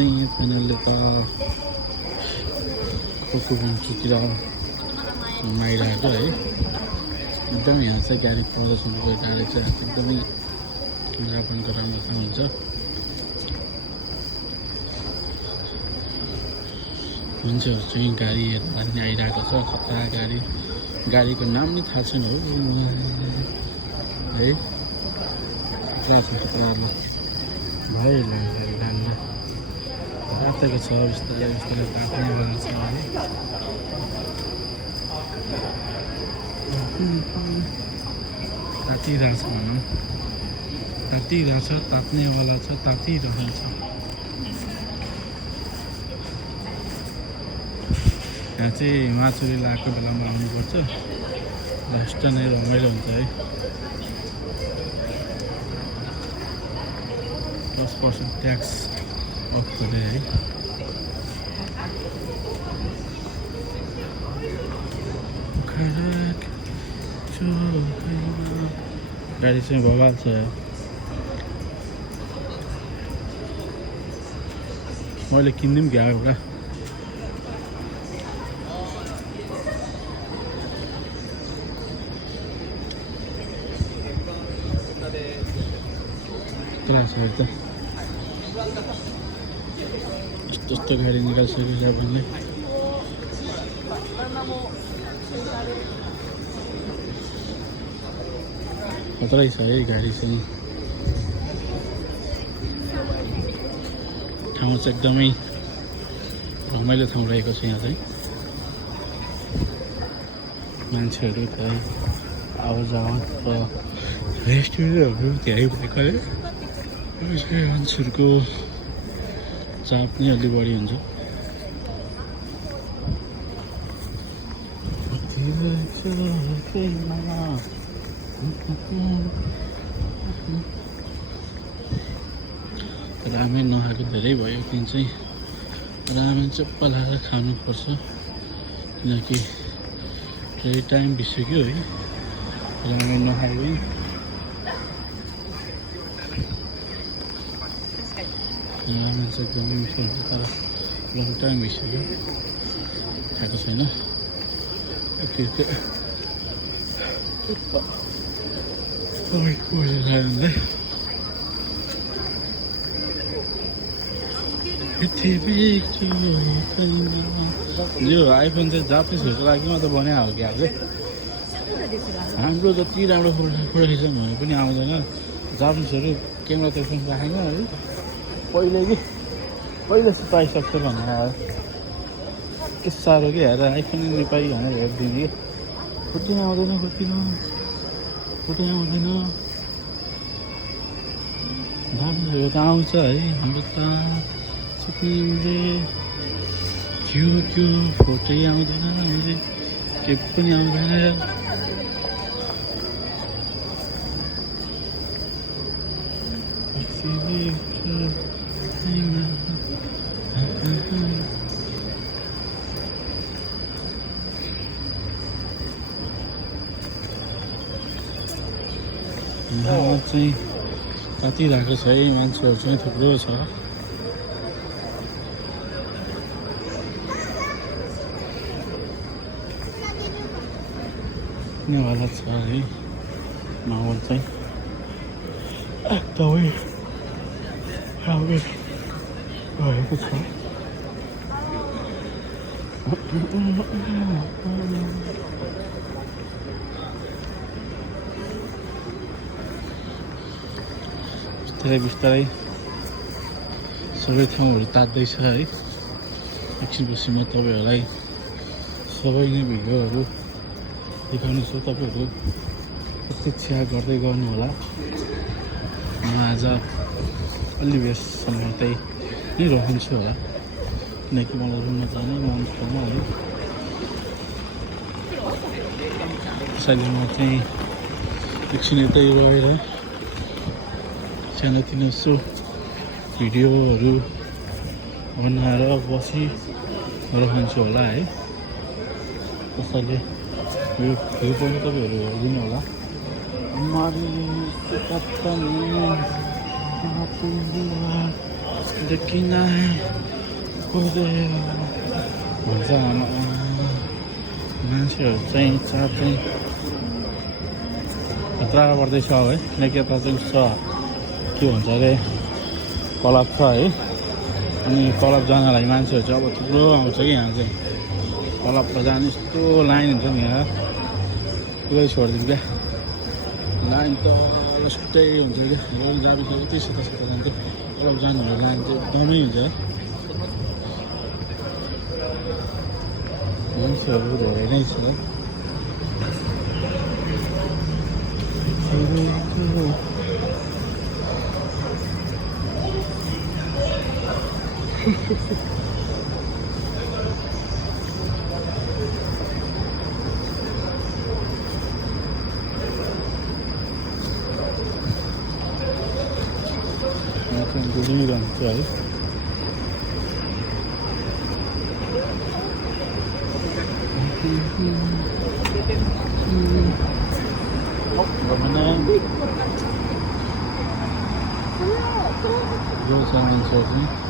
Finally त कोकुबुन्चुतिर आइरहेको है। एकदमै यहाँ चाहिँ गाडी प्रदर्शन गरिरहेको छ। एकदमै जापानको राम्रोसँग हुन्छ। मान्छेहरू चाहिँ गाडी हेर्दा नि आइरहेको छ। खतरा गाडीको नाम नि थाहा छैन हो है। खतरा छ खतरा भइरहेको रातेको छ। बिस्तारै बिस्तारै ताप्ने वाला छ है। तातिरहेछ भनौँ, तातिरहेछ, तात्नेवाला छ, तातिरहन्छ। यहाँ चाहिँ माछुरी लगाएको बेलामा आउनुपर्छ। लास्ट नै रमाइलो हुन्छ है। 10% ट्याक्स अफ गरे है। गाडी चाहिँ बवाल छ। मैले किनिदिउँ क्या एउटा। कस्तो यस्तो गाडी निकालिसक्यो जापानले। खतरै छ है गाडी चाहिँ। ठाउँ चाहिँ एकदमै रमाइलो ठाउँ रहेको छ। यहाँ चाहिँ मान्छेहरू त आवाजावत र रेस्टुरेन्टहरू धेरै भएकोले मान्छेहरूको चाप नै अलि बढी हुन्छ। रामेन नखाएको धेरै भयो। दिन चाहिँ रामेन चप्पा लाएर खानुपर्छ, किनकि धेरै टाइम बिसक्यो है रामेन नखाएको। रामेन चाहिँ एकदमै मिठो हुन्छ, तर लङ टाइम भइसक्यो खाएको छैन। यो आइफोन चाहिँ जापानिजहरूको लागि मात्र बनाएको हो कि आज। हाम्रो जति राम्रो फोटो खिच्नु भने पनि आउँदैन। जापानिजहरू क्यामेरा त्यसमा राखेन है। पहिले सुट आइसक्छ भनेर आयो। के साह्रो कि हेर आइफोन नेपाली भनेर हेरिदिने कि फोटो आउँदैन। जापानिजहरू त आउँछ है। हाम्रो त सिक्किमले त्यो फोटै आउँदैन, हामीले के पनि आउँदैन। यहाँ चाहिँ तातिरहेको छ है। मान्छेहरू चाहिँ थुप्रो छ। वाला छ है माहौल चाहिँ एकदमै राम्रो भएको छ। बिस्तारै सबै ठाउँहरू तात्दैछ है। एकछिनपछि म तपाईँहरूलाई सबै नै भिडियोहरू देखाउने छु। तपाईँहरू प्रतीक्षा गर्दै गर्नु होला। म आज अलि बेससम्म त्यही नै रहन्छु होला, किनकि मलाई रुममा जानै मन छैन है। त्यसैले म चाहिँ एकछिन यतै रहेर सानोतिनो यसो भिडियोहरू बनाएर बसिरहन्छु होला है। त्यसैले यो भ्यू पनि तपाईँहरू हेरिदिनु होला। देखि नै हुँदैन भन्छ आमा मान्छेहरू चाहिँ चाँदै खतरा पर्दैछ है किनकि यता चाहिँ छ के भन्छ अरे क्लब छ है अनि क्लब जानलाई मान्छेहरू चाहिँ अब थुप्रो आउँछ कि यहाँ चाहिँ क्लब जाने यस्तो लाइन हुन्छ नि यहाँ पुरै छोडिदिन्छ क्या लाइन त छुट्टै हुन्छ क्या यही गाडी खेल यति सिधा सिधा जान्छ क्लब जानुहरू लाइन चाहिँ एकदमै हुन्छ मान्छेहरू धेरै नै छ गुडिरहन्छ है यो चाहिँ